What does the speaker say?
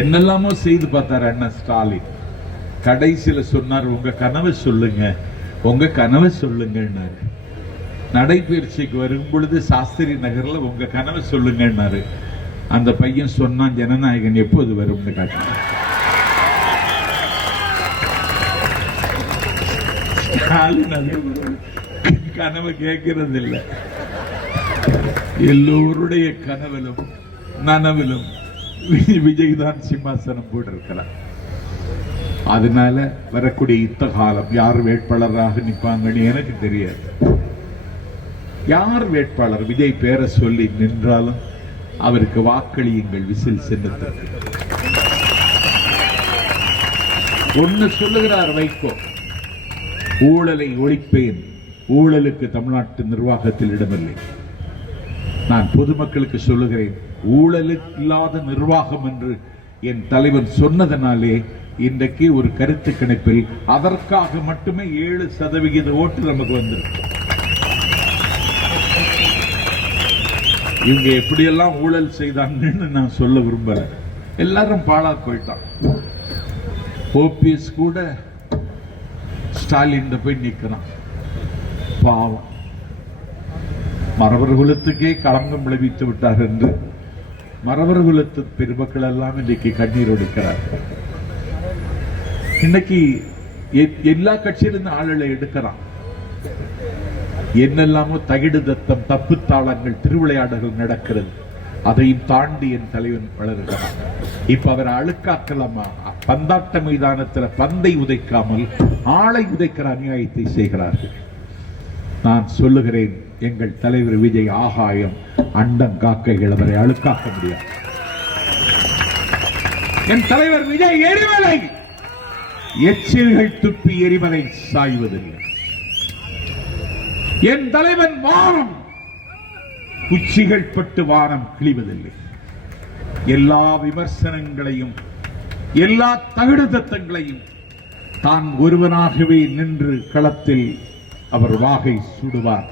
என்னெல்லாமோ செய்து பார்த்தார் அண்ணன் ஸ்டாலின். கடைசியில சொன்னார், உங்க கனவை சொல்லுங்க, உங்க கனவை சொல்லுங்கன்னாரு. நடைபயிற்சிக்கு வரும் பொழுது சாஸ்திரி நகர்ல உங்க கனவை சொல்லுங்கன்னாரு. அந்த பையன் சொன்னான், ஜனநாயகன் எப்போது வரும்னு காட்டினார். கனவு கேட்கிறது இல்லை. எல்லோருடைய கனவிலும் நனவிலும் விஜய் தான் சிம்மாசனம் போட்டிருக்கிறார். அதனால வரக்கூடிய யுத்த காலம் யார் வேட்பாளராக நிற்பாங்கன்னு எனக்கு தெரியாது. யார் வேட்பாளர் விஜய் பேரை சொல்லி நின்றாலும் அவருக்கு வாக்களியுங்கள் விசில் சின்னத்திற்கு. ஒன்னு சொல்லுகிறார் வைகோ, ஊழலை ஒழிப்பேன், ஊழலுக்கு தமிழ்நாட்டு நிர்வாகத்தில் இடமில்லை. நான் பொதுமக்களுக்கு சொல்லுகிறேன், ஊழலுக்கு இல்லாத நிர்வாகம் என்று என் தலைவன் சொன்னதனாலே இன்றைக்கு ஒரு கருத்து கணிப்பில் அதற்காக மட்டுமே 7% ஓட்டு நமக்கு வந்திருக்கு. இவங்க எப்படியெல்லாம் ஊழல் செய்தாங்கன்னு நான் சொல்ல விரும்பல. எல்லாரும் பாழா போயிட்டான். ஓபிஎஸ் கூட ஸ்டாலின் போய் நிற்கிறான். பாவம், மறவர் குலத்துக்கே களங்கம் விளைவித்து விட்டார் என்று மறவர் குலத்து பெருமக்கள் எல்லாம் இன்றைக்கு கண்ணீர் ஒடிக்கிறார். இன்னைக்கு எல்லா கட்சியிலிருந்து ஆளுகளை எடுக்கிறான். என்னெல்லாமோ தகிடு தத்தம், தப்பு தாளங்கள், திருவிளையாடல்கள் நடக்கிறது. அதையும் தாண்டி என் தலைவன் வளர்கிறான். இப்ப அவர் அழுக்காக்கலாமா? பந்தாட்ட மைதானத்தில் பந்தை உதைக்காமல் ஆளை உதைக்கிற அநியாயத்தை செய்கிறார்கள். நான் சொல்லுகிறேன், எங்கள் தலைவர் விஜய் ஆகாயம், அண்டம் காக்கைகள் அவரை அழுக்காக்க முடியாது. என் தலைவர் விஜய் எரிமலை, எச்சில்கள் துப்பி எரிமலை சாய்வதில்லை. என் தலைவன் வானம், உச்சிகள் பட்டு வானம் கிழிவதில்லை. எல்லா விமர்சனங்களையும் எல்லா தகுடுதத்தங்களையும் தான் ஒருவனாகவே நின்று களத்தில் அவர் வாகை சுடுவார்.